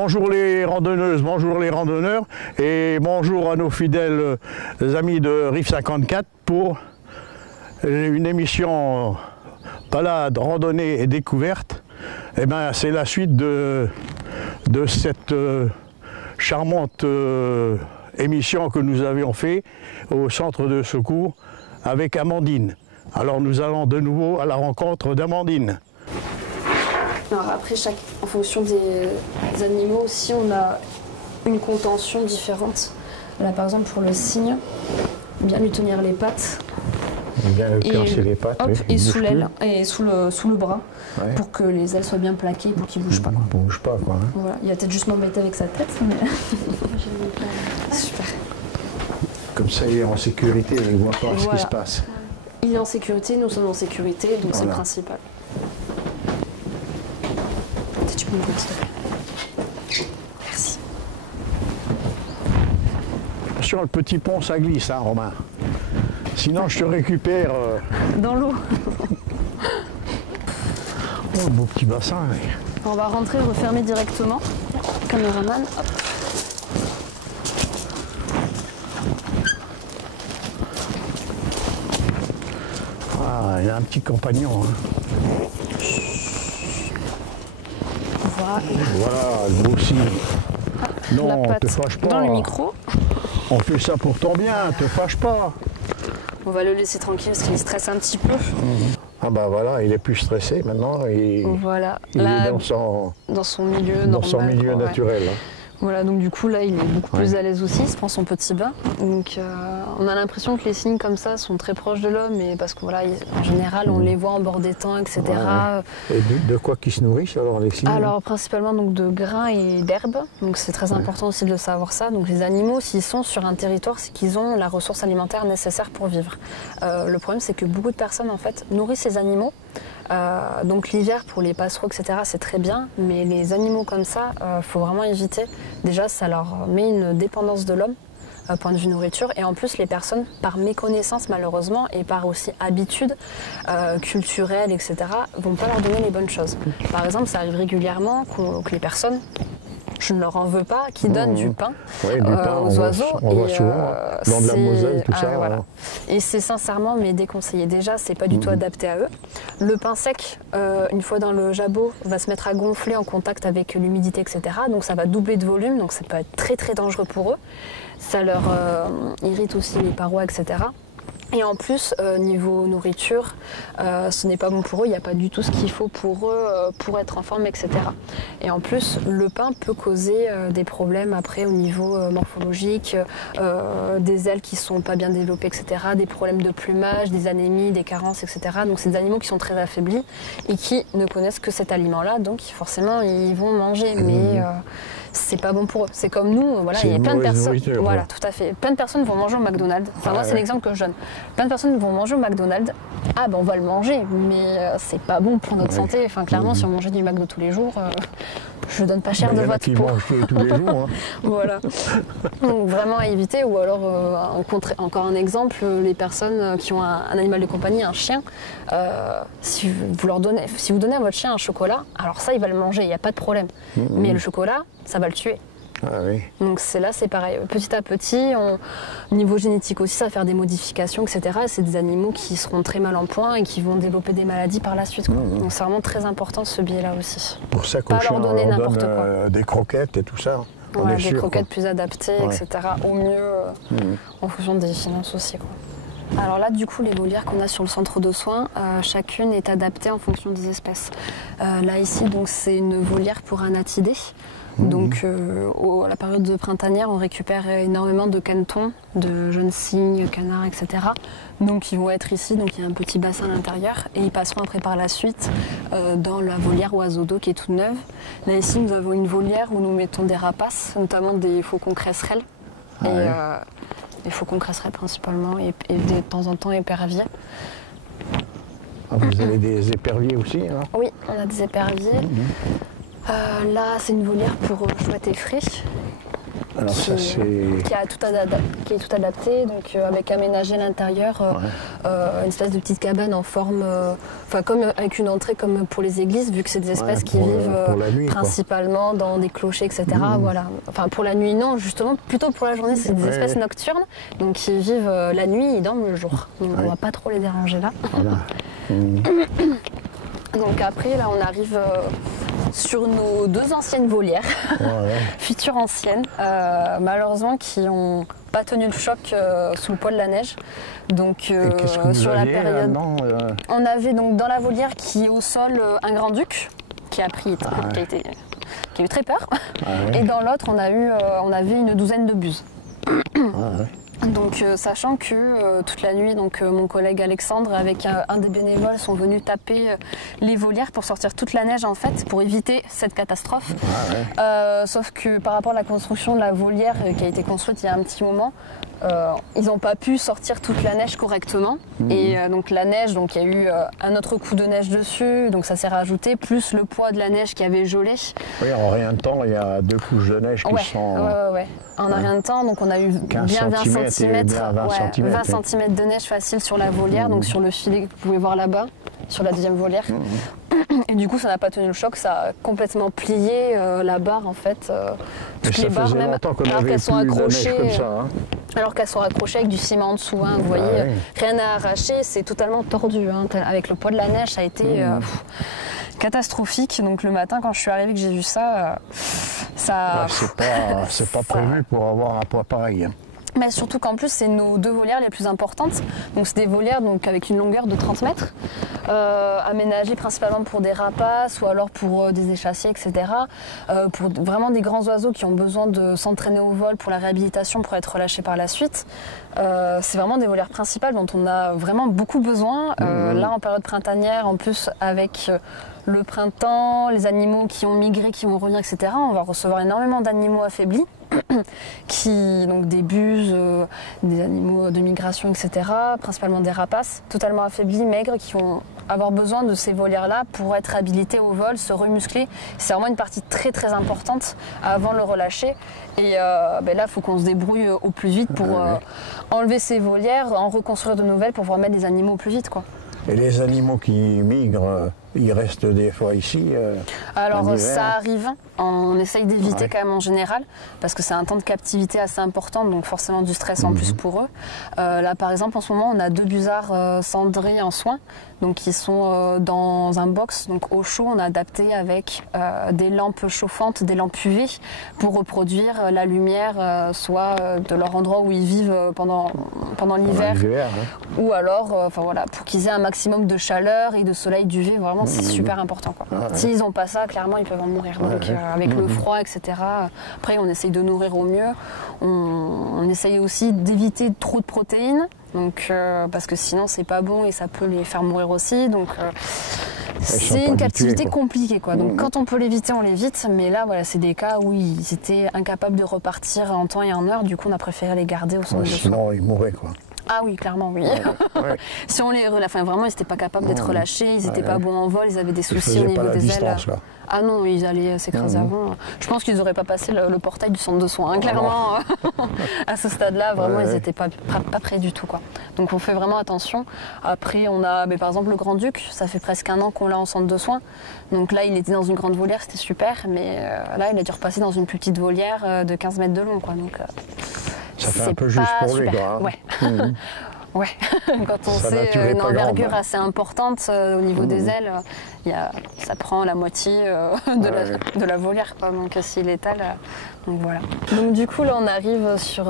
Bonjour les randonneuses, bonjour les randonneurs et bonjour à nos fidèles amis de Rive 54 pour une émission balade, randonnée et découverte. Eh ben, c'est la suite de cette charmante émission que nous avions fait au centre de secours avec Amandine. Alors nous allons de nouveau à la rencontre d'Amandine. Alors après, en fonction des animaux aussi, on a une contention différente. Là, par exemple, pour le cygne, bien lui tenir les pattes. Bien lui pincer les pattes, hop, oui, et sous l'aile, et sous le bras, ouais, pour que les ailes soient bien plaquées, pour qu'il ne bouge pas. Il ne bouge pas, quoi. Hein. Voilà. Il va peut-être juste m'embêter avec sa tête, mais... Super. Comme ça, il est en sécurité, il ne voit pas ce qui se passe. Il est en sécurité, nous sommes en sécurité, donc c'est le principal. Tu peux me continuer. Merci. Sur le petit pont, ça glisse, hein, Romain. Sinon, je te récupère... Dans l'eau. Oh, beau petit bassin. Oui. On va rentrer, refermer directement. Caméraman, hop. Ah, il y a un petit compagnon. Hein. Voilà, le beau signe. Non, te fâche pas. Dans le micro. On fait ça pour ton bien, te fâche pas. On va le laisser tranquille parce qu'il stresse un petit peu. Ah bah voilà, il est plus stressé maintenant. Voilà. Il est dans son milieu normal, naturel. Hein. Voilà, donc du coup là il est beaucoup plus à l'aise aussi, il se prend son petit bain. Donc on a l'impression que les cygnes comme ça sont très proches de l'homme, parce que voilà, en général on les voit en bord d'étang, etc. Et de quoi qu'ils se nourrissent alors les cygnes? Alors principalement donc de grains et d'herbes, donc c'est très important aussi de le savoir ça. Donc les animaux, s'ils sont sur un territoire, c'est qu'ils ont la ressource alimentaire nécessaire pour vivre. Le problème c'est que beaucoup de personnes en fait nourrissent ces animaux. Donc l'hiver pour les passereaux, etc. c'est très bien, mais les animaux comme ça, faut vraiment éviter. Déjà, ça leur met une dépendance de l'homme, point de vue nourriture, et en plus les personnes, par méconnaissance malheureusement, et par aussi habitude culturelle, etc., vont pas leur donner les bonnes choses. Par exemple, ça arrive régulièrement que les personnes, je ne leur en veux pas, qui donnent du pain, aux oiseaux. On voit souvent dans de la Moselle, tout ça. Voilà. Et c'est sincèrement mais déconseillé. Déjà, c'est pas du tout adapté à eux. Le pain sec, une fois dans le jabot, va se mettre à gonfler en contact avec l'humidité, etc. Donc ça va doubler de volume, donc ça peut être très très dangereux pour eux. Ça leur irrite aussi les parois, etc. Et en plus, niveau nourriture, ce n'est pas bon pour eux, il n'y a pas du tout ce qu'il faut pour eux pour être en forme, etc. Et en plus, le pain peut causer des problèmes après au niveau morphologique, des ailes qui ne sont pas bien développées, etc., des problèmes de plumage, des anémies, des carences, etc. Donc c'est des animaux qui sont très affaiblis et qui ne connaissent que cet aliment-là, donc forcément ils vont manger, mais c'est pas bon pour eux. C'est comme nous, voilà, il y a plein de personnes. Voilà, tout à fait. Plein de personnes vont manger au McDonald's. Enfin, moi, c'est l'exemple que je donne. Plein de personnes vont manger au McDonald's. Ah, ben on va le manger, mais c'est pas bon pour notre santé. Enfin, clairement, si on mangeait du McDo tous les jours, je donne pas cher de votre peau. Tous les jours. Hein. Voilà. Donc, vraiment à éviter. Ou alors, encore un exemple, les personnes qui ont un animal de compagnie, un chien, si vous donnez à votre chien un chocolat, alors ça, il va le manger, il n'y a pas de problème. Mais le chocolat, ça va le tuer. Ah oui. Donc c'est pareil, petit à petit, niveau génétique aussi, ça va faire des modifications, etc. Et c'est des animaux qui seront très mal en point et qui vont développer des maladies par la suite. Quoi. Donc c'est vraiment très important ce biais-là aussi. Pour ça pas leur donner n'importe quoi. Des croquettes et tout ça. Ouais, des croquettes plus adaptées, etc. Au mieux, en fonction des finances aussi. Quoi. Alors là, du coup, les volières qu'on a sur le centre de soins, chacune est adaptée en fonction des espèces. Là, ici, donc, c'est une volière pour un atidé. Donc, à la période printanière, on récupère énormément de canetons, de jeunes cygnes, canards, etc. Donc, ils vont être ici. Donc, il y a un petit bassin à l'intérieur et ils passeront après par la suite dans la volière oiseaux d'eau qui est toute neuve. Là, ici, nous avons une volière où nous mettons des rapaces, notamment des faucons cresserelles. Des faucons cresserelles principalement et de temps en temps éperviers. Ah, vous avez des éperviers aussi, hein? Oui, on a des éperviers. Là, c'est une volière pour chouettes et frais. Alors qui est tout adapté, donc avec aménagé à l'intérieur une espèce de petite cabane en forme, comme avec une entrée comme pour les églises, vu que c'est des espèces qui vivent principalement dans des clochers, etc. Voilà. Enfin pour la nuit non, justement plutôt pour la journée c'est des espèces nocturnes, donc qui vivent la nuit et dorment le jour. Donc on va pas trop les déranger là. Voilà. Donc après là on arrive sur nos 2 anciennes volières, futures anciennes, malheureusement qui n'ont pas tenu le choc sous le poids de la neige. Donc sur la période, on avait donc dans la volière qui est au sol un grand-duc qui a eu très peur, et dans l'autre on avait une douzaine de buses. Donc sachant que toute la nuit, mon collègue Alexandre avec un des bénévoles sont venus taper les volières pour sortir toute la neige en fait, pour éviter cette catastrophe. Sauf que par rapport à la construction de la volière qui a été construite il y a un petit moment, ils n'ont pas pu sortir toute la neige correctement. Et donc la neige, donc il y a eu un autre coup de neige dessus, donc ça s'est rajouté, plus le poids de la neige qui avait gelé. Oui, en rien de temps, il y a 2 couches de neige qui sont... En rien de temps, donc on a eu bien 20 cm de neige facile sur la volière, donc sur le filet que vous pouvez voir là-bas, sur la deuxième volière. Et du coup, ça n'a pas tenu le choc, ça a complètement plié la barre en fait. Toutes les barres, même alors qu'elles sont accrochées. Alors qu'elles sont accrochées avec du ciment en dessous, vous voyez, rien à arracher, c'est totalement tordu. Avec le poids de la neige, ça a été catastrophique. Donc le matin, quand je suis arrivée que j'ai vu ça, c'est pas prévu pour avoir un poids pareil. Mais surtout qu'en plus, c'est nos 2 volières les plus importantes. Donc c'est des volières avec une longueur de 30 mètres, aménagées principalement pour des rapaces ou alors pour des échassiers, etc. Pour vraiment des grands oiseaux qui ont besoin de s'entraîner au vol pour la réhabilitation, pour être relâchés par la suite. C'est vraiment des volières principales dont on a vraiment beaucoup besoin. Là, en période printanière, en plus avec le printemps, les animaux qui ont migré, qui vont revenir, etc. On va recevoir énormément d'animaux affaiblis, donc des buses, des animaux de migration, etc. Principalement des rapaces, totalement affaiblis, maigres, qui vont avoir besoin de ces volières-là pour être habilités au vol, se remuscler. C'est vraiment une partie très très importante avant le relâcher. Et là, il faut qu'on se débrouille au plus vite pour enlever ces volières, en reconstruire de nouvelles pour pouvoir mettre les animaux au plus vite, quoi. Et les animaux qui migrent, ils restent des fois ici Alors ça arrive, on essaye d'éviter quand même en général, parce que c'est un temps de captivité assez important, donc forcément du stress en plus pour eux. Là par exemple en ce moment on a 2 busards cendrés en soins, donc qui sont dans un box, donc au chaud, on a adapté avec des lampes chauffantes, des lampes UV, pour reproduire la lumière, soit de leur endroit où ils vivent pendant l'hiver, ou alors pour qu'ils aient un maximum de chaleur et de soleil d'UV, vraiment c'est super important, quoi. S'ils n'ont pas ça, clairement ils peuvent en mourir. Donc avec le froid, etc. Après on essaye de nourrir au mieux, on essaye aussi d'éviter trop de protéines. Donc, parce que sinon c'est pas bon et ça peut les faire mourir aussi, donc c'est une captivité compliquée, quoi. Donc quand on peut l'éviter, on l'évite, mais là voilà, c'est des cas où ils étaient incapables de repartir en temps et en heure, du coup on a préféré les garder au centre de soins. Sinon ils mourraient, quoi. Ah oui, clairement, oui. Si on les vraiment, ils n'étaient pas capables d'être relâchés, ils n'étaient pas bons en vol, ils avaient des soucis au niveau des ailes. Ah non, ils allaient s'écraser avant. Je pense qu'ils n'auraient pas passé le portail du centre de soins, hein, clairement. À ce stade-là, vraiment, ils n'étaient pas prêts du tout, quoi. Donc on fait vraiment attention. Après, on a par exemple le Grand-Duc, ça fait presque 1 an qu'on l'a en centre de soins. Donc là, il était dans une grande volière, c'était super, mais là, il a dû repasser dans une plus petite volière de 15 mètres de long, quoi. Donc, ça fait un peu juste pour lui, quoi. Ouais, quand on sait une envergure assez importante au niveau des ailes, ça prend la moitié de la volière, quoi. Donc s'il étale, donc voilà. Donc du coup là on arrive sur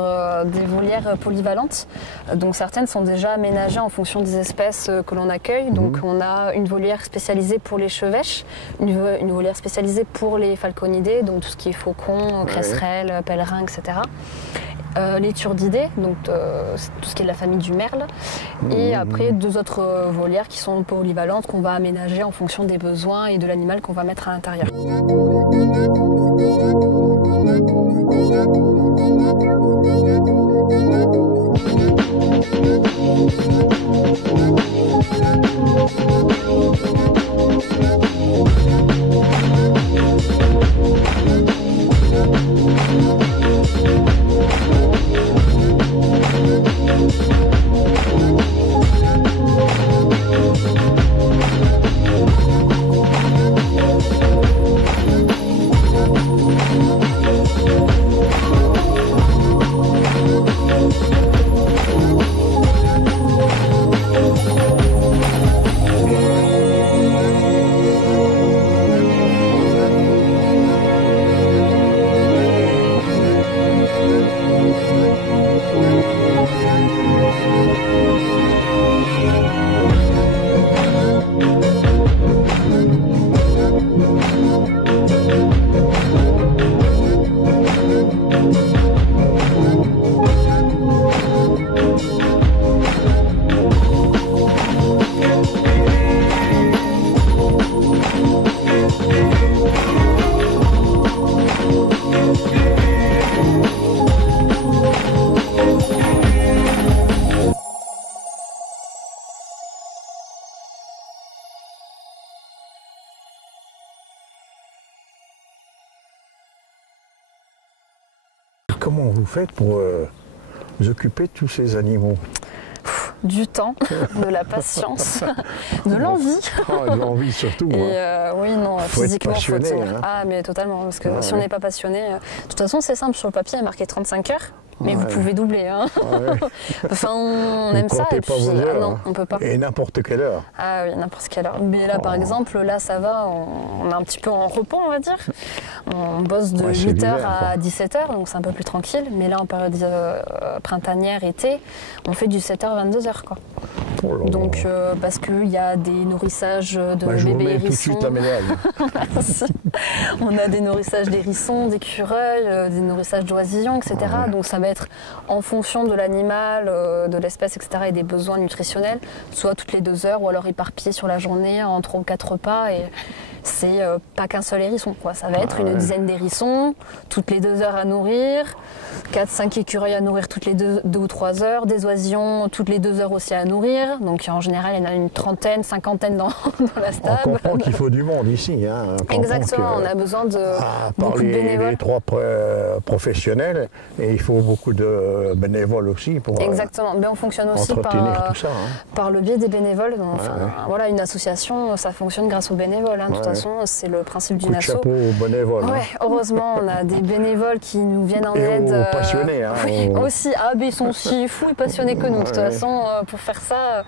des volières polyvalentes. Donc certaines sont déjà aménagées en fonction des espèces que l'on accueille. Donc on a une volière spécialisée pour les chevêches, une volière spécialisée pour les falconidés, donc tout ce qui est faucons, cresserelles, pèlerins, etc. Les turdidés, donc tout ce qui est de la famille du merle, et après 2 autres volières qui sont polyvalentes qu'on va aménager en fonction des besoins et de l'animal qu'on va mettre à l'intérieur. Alors comment vous faites pour vous occuper de tous ces animaux? Du temps, de la patience, de l'envie. De l'envie surtout. Et oui, non, faut physiquement, être passionné, faut tenir. hein. Ah, mais totalement, parce que si on n'est pas passionné, de toute façon, c'est simple, sur le papier, il y a marqué 35 heures. Mais vous pouvez doubler. Hein. Enfin, on aime ça. Et pas puis, vos heures, non, on peut pas. Et n'importe quelle heure. Ah oui, n'importe quelle heure. Mais là, par exemple, là, ça va, on est un petit peu en repos, on va dire. On bosse de 8h à 17h, donc c'est un peu plus tranquille. Mais là, en période printanière, été, on fait du 7h, 22h, quoi. Donc, parce qu'il y a des nourrissages de bébés hérissons. Tout de suite à Ménel. On a des nourrissages d'hérissons, d'écureuils, des nourrissages d'oisillons, etc. Donc, ça va être en fonction de l'animal, de l'espèce, etc. et des besoins nutritionnels, soit toutes les 2 heures ou alors éparpillés sur la journée en 3 ou 4 repas. Et c'est pas qu'un seul hérisson, quoi. Ça va être une dizaine d'hérissons, toutes les 2 heures à nourrir, 4-5 écureuils à nourrir toutes les 2 ou 3 heures, des oisillons toutes les 2 heures aussi à nourrir. Donc en général, il y en a une trentaine, cinquantaine dans la stable. On comprend qu'il faut du monde ici. Hein. Exactement, on a besoin de beaucoup de bénévoles. Les 3 professionnels, et il faut beaucoup de bénévoles aussi pour Exactement, mais on fonctionne aussi par le biais des bénévoles. Donc, voilà, une association, ça fonctionne grâce aux bénévoles. Hein. De toute façon, c'est le principe d'une asso. Chapeau aux bénévoles. Ouais, heureusement, on a des bénévoles qui nous viennent en aide. Aux passionnés. Hein, oui, aussi. Ah, mais ils sont aussi fous et passionnés que nous. De toute façon, pour faire ça,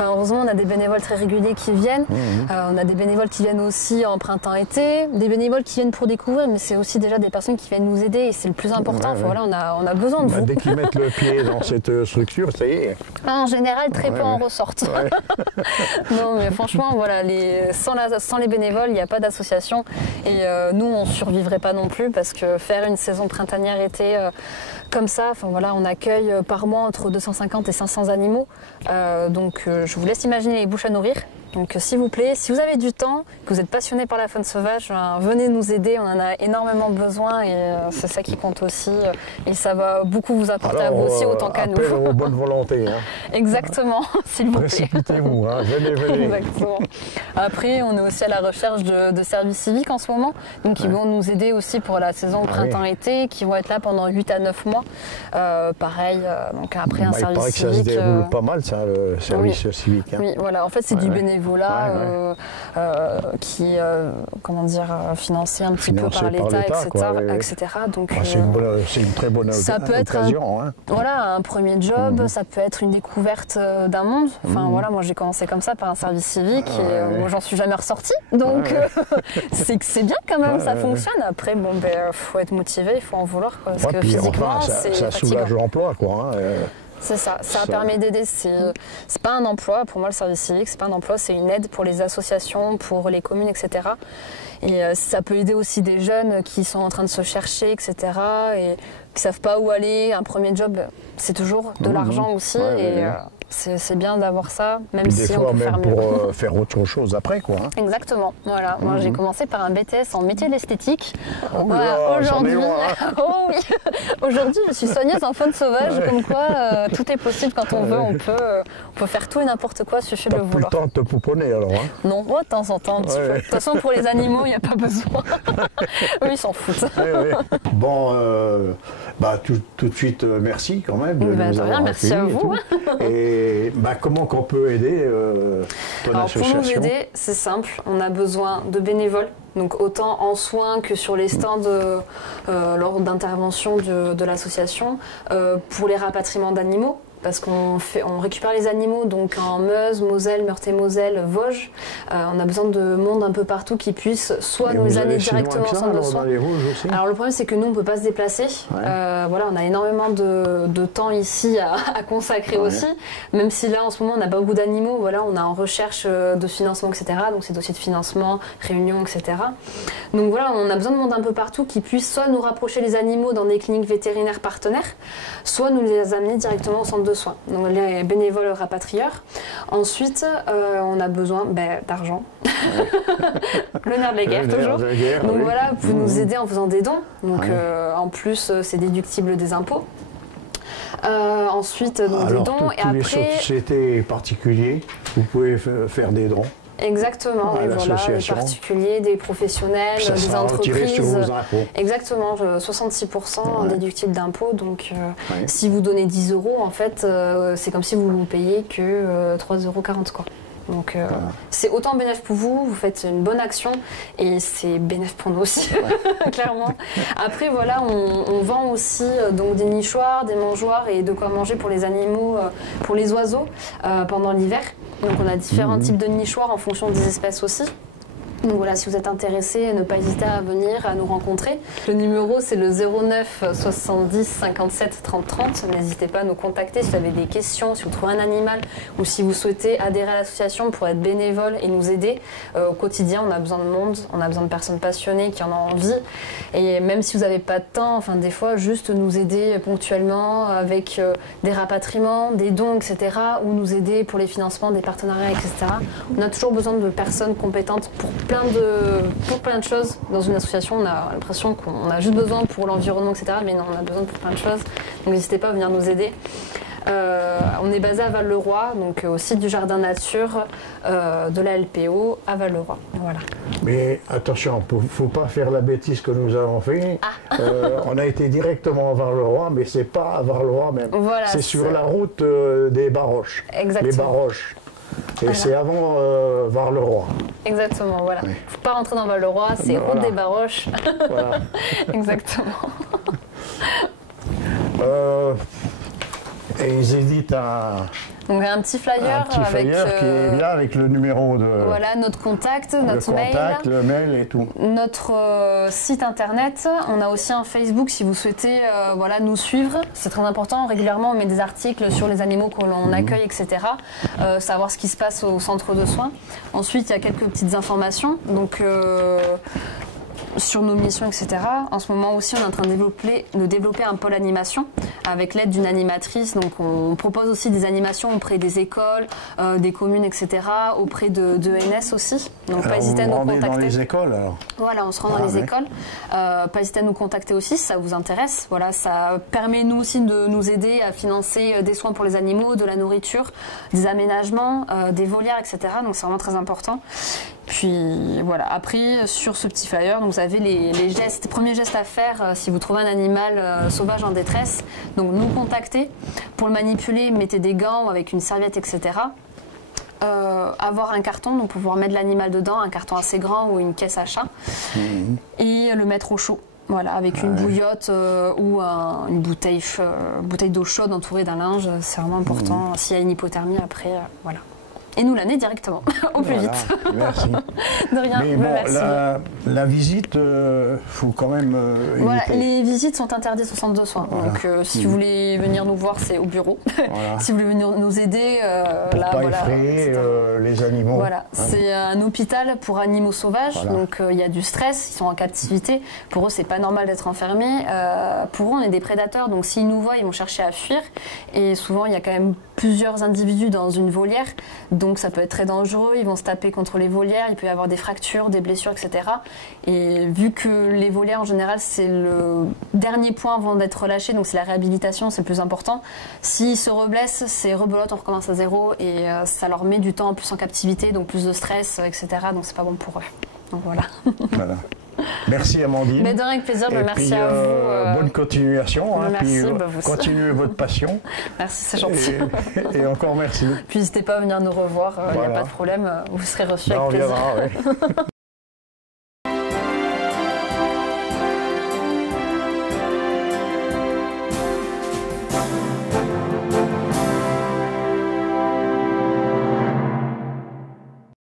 heureusement, on a des bénévoles très réguliers qui viennent. On a des bénévoles qui viennent aussi en printemps-été, des bénévoles qui viennent pour découvrir, mais c'est aussi déjà des personnes qui viennent nous aider et c'est le plus important. Enfin, voilà, on a besoin de vous. Dès qu'ils mettent le pied dans cette structure, ça y est. En général, très peu en ressortent. Non, mais franchement, voilà, sans les bénévoles, il n'y a pas d'association. Et nous, on ne survivrait pas non plus parce que faire une saison printanière-été comme ça, enfin, voilà, on accueille par mois entre 250 et 500 animaux. Donc, je vous laisse imaginer les bouches à nourrir. Donc s'il vous plaît, si vous avez du temps, que vous êtes passionné par la faune sauvage, venez nous aider, on en a énormément besoin et c'est ça qui compte aussi. Et ça va beaucoup vous apporter à vous aussi autant qu'à nous. Appel aux bonnes volontés. Hein. Exactement, s'il vous plaît. Précipitez-vous, hein. Venez. Exactement. Après, on est aussi à la recherche de services civiques en ce moment. Donc ils vont nous aider aussi pour la saison printemps-été, qui vont être là pendant 8 à 9 mois. Pareil, donc après un service civique. Il paraît que ça se déroule pas mal, ça, le service civique. Hein. Oui, voilà, en fait c'est du bénévolat. Qui est financé un petit peu par l'État, etc. Donc, c'est une très bonne occasion. Ça peut être un premier job, ça peut être une découverte d'un monde. Enfin, voilà, moi j'ai commencé comme ça par un service civique et moi j'en suis jamais ressortie. Donc c'est que c'est bien quand même, ça fonctionne. Après, faut être motivé, il faut en vouloir. Parce que physiquement, ça soulage l'emploi, quoi. C'est ça permet d'aider. C'est pas un emploi, pour moi le service civique, c'est pas un emploi, c'est une aide pour les associations, pour les communes, etc. Et ça peut aider aussi des jeunes qui sont en train de se chercher, etc. et qui savent pas où aller. Un premier job, c'est toujours de l'argent aussi. C'est bien d'avoir ça, même si on peut faire mieux. Pour faire autre chose après, quoi. Hein. Exactement. Voilà. Moi, j'ai commencé par un BTS en métier de l'esthétique. Aujourd'hui, aujourd'hui, je suis soigneuse en faune sauvage, comme quoi tout est possible quand on veut. On peut faire tout et n'importe quoi, suffit de le vouloir. Pas le temps de te pouponner, alors. Hein. Non, de temps en temps. De toute façon, pour les animaux, il n'y a pas besoin. Eux, ils s'en foutent. Bon, tout de suite, merci quand même. De rien, merci à vous. Et comment qu'on peut aider ton association? Pour nous aider, c'est simple. On a besoin de bénévoles. Donc autant en soins que sur les stands lors d'intervention de l'association. Pour les rapatriements d'animaux, parce qu'on récupère les animaux donc en Meuse, Moselle, Meurthe-et-Moselle, Vosges. On a besoin de monde un peu partout qui puisse soit nous les amener directement au centre de soins. Alors le problème c'est que nous on ne peut pas se déplacer. Voilà, on a énormément de temps ici à consacrer aussi. Même si là en ce moment on n'a pas beaucoup d'animaux, voilà, on est en recherche de financement, etc. Donc c'est dossiers de financement, réunions, etc. Donc voilà, on a besoin de monde un peu partout qui puisse soit nous rapprocher les animaux dans des cliniques vétérinaires partenaires, soit nous les amener directement au centre de soins. Donc les bénévoles rapatrieurs. Ensuite, on a besoin d'argent. Le nerf de la guerre, toujours. Donc voilà, vous pouvez nous aider en faisant des dons. Donc en plus, c'est déductible des impôts. Ensuite, des dons. Et après, les sociétés particulières, vous pouvez faire des dons. Exactement, à oui, voilà, des l'association. particuliers, des professionnels, Ça des sera retiré sur entreprises. vos impôts. Exactement, 66% Ouais. déductible d'impôts. Donc, Ouais. si vous donnez 10 euros, en fait, c'est comme si vous ne payez que 3,40 €, quoi. Donc, c'est autant bénéf pour vous, vous faites une bonne action et c'est bénéf pour nous aussi, clairement. Après, voilà, on vend aussi donc des nichoirs, des mangeoires et de quoi manger pour les animaux, pour les oiseaux pendant l'hiver. Donc, on a différents types de nichoirs en fonction des espèces aussi. Donc voilà, si vous êtes intéressé, ne pas hésiter à venir, à nous rencontrer. Le numéro, c'est le 09 70 57 30 30. N'hésitez pas à nous contacter si vous avez des questions, si vous trouvez un animal ou si vous souhaitez adhérer à l'association pour être bénévole et nous aider. Au quotidien, on a besoin de monde, on a besoin de personnes passionnées qui en ont envie. Et même si vous n'avez pas de temps, enfin des fois, juste nous aider ponctuellement avec des rapatriements, des dons, etc. Ou nous aider pour les financements, des partenariats, etc. On a toujours besoin de personnes compétentes pour plein de choses. Dans une association, on a l'impression qu'on a juste besoin pour l'environnement, etc. Mais non, on a besoin pour plein de choses. Donc n'hésitez pas à venir nous aider. On est basé à Val-le-Roi, donc au site du Jardin Nature de la LPO à Val-le-Roi. Voilà. Mais attention, il ne faut pas faire la bêtise que nous avons fait. On a été directement à Val-le-Roi, mais c'est pas à Val-le-Roi même. Voilà, c'est sur la route des Baroches. Exactement. Les Baroches. Et Voilà. c'est avant Val-le-Roi. Exactement, voilà. Oui. Faut pas rentrer dans Val-le-Roi, c'est Voilà. route des Baroches. Voilà. Exactement. Et ils éditent un Donc un petit flyer petit avec flyer qui est là avec le numéro de voilà, notre contact, le notre contact, mail. le mail et tout. Notre site internet, on a aussi un Facebook si vous souhaitez voilà, nous suivre. C'est très important, régulièrement on met des articles sur les animaux que l'on accueille, etc. Savoir ce qui se passe au centre de soins. Ensuite, il y a quelques petites informations. Donc, sur nos missions, etc. En ce moment aussi, on est en train de développer un pôle animation avec l'aide d'une animatrice. Donc, on propose aussi des animations auprès des écoles, des communes, etc. Auprès de ENS aussi. Donc, Alors, pas hésiter à vous nous rendez contacter. dans les écoles alors. Voilà, on se rend dans les ouais. écoles. Pas hésiter à nous contacter aussi si ça vous intéresse. Voilà, ça permet nous aussi de nous aider à financer des soins pour les animaux, de la nourriture, des aménagements, des volières, etc. Donc, c'est vraiment très important. Puis voilà, après sur ce petit flyer, donc, vous avez les premiers gestes à faire si vous trouvez un animal sauvage en détresse. Donc nous contacter pour le manipuler, mettez des gants avec une serviette, etc. Avoir un carton, donc pouvoir mettre l'animal dedans, un carton assez grand ou une caisse à chat, et le mettre au chaud. Voilà, avec une bouillotte ou une bouteille d'eau chaude entourée d'un linge, c'est vraiment important. S'il y a une hypothermie après, voilà. Et nous l'année directement, au plus Voilà, vite. merci. De rien, Mais bon, merci. la visite, faut quand même Voilà, éviter. les visites sont interdites au centre de soins. Voilà. Donc si vous voulez venir nous voir, c'est au bureau. Voilà. Si vous voulez venir nous aider, Pour là, pas voilà, effrayer etc. les animaux. Voilà, Hein. c'est un hôpital pour animaux sauvages, Voilà. donc il y a du stress, ils sont en captivité. Pour eux, c'est pas normal d'être enfermés. Pour eux, on est des prédateurs, donc s'ils nous voient, ils vont chercher à fuir. Et souvent, il y a quand même plusieurs individus dans une volière, donc ça peut être très dangereux. Ils vont se taper contre les volières, il peut y avoir des fractures, des blessures, etc. Et vu que les volières, en général, c'est le dernier point avant d'être relâché, donc c'est la réhabilitation, c'est le plus important. S'ils se reblessent, c'est rebelote, on recommence à zéro et ça leur met du temps en plus en captivité, donc plus de stress, etc. Donc c'est pas bon pour eux. Donc voilà. Voilà. Merci Amandine. Mais de rien, avec plaisir, Et merci puis, à vous. bonne continuation. Hein, merci, puis, vous aussi. continuez votre passion. Merci, c'est gentil. Et encore merci. Puis n'hésitez pas à venir nous revoir, il n'y Voilà. a pas de problème, vous serez reçus Ben, avec on plaisir. viendra, ouais.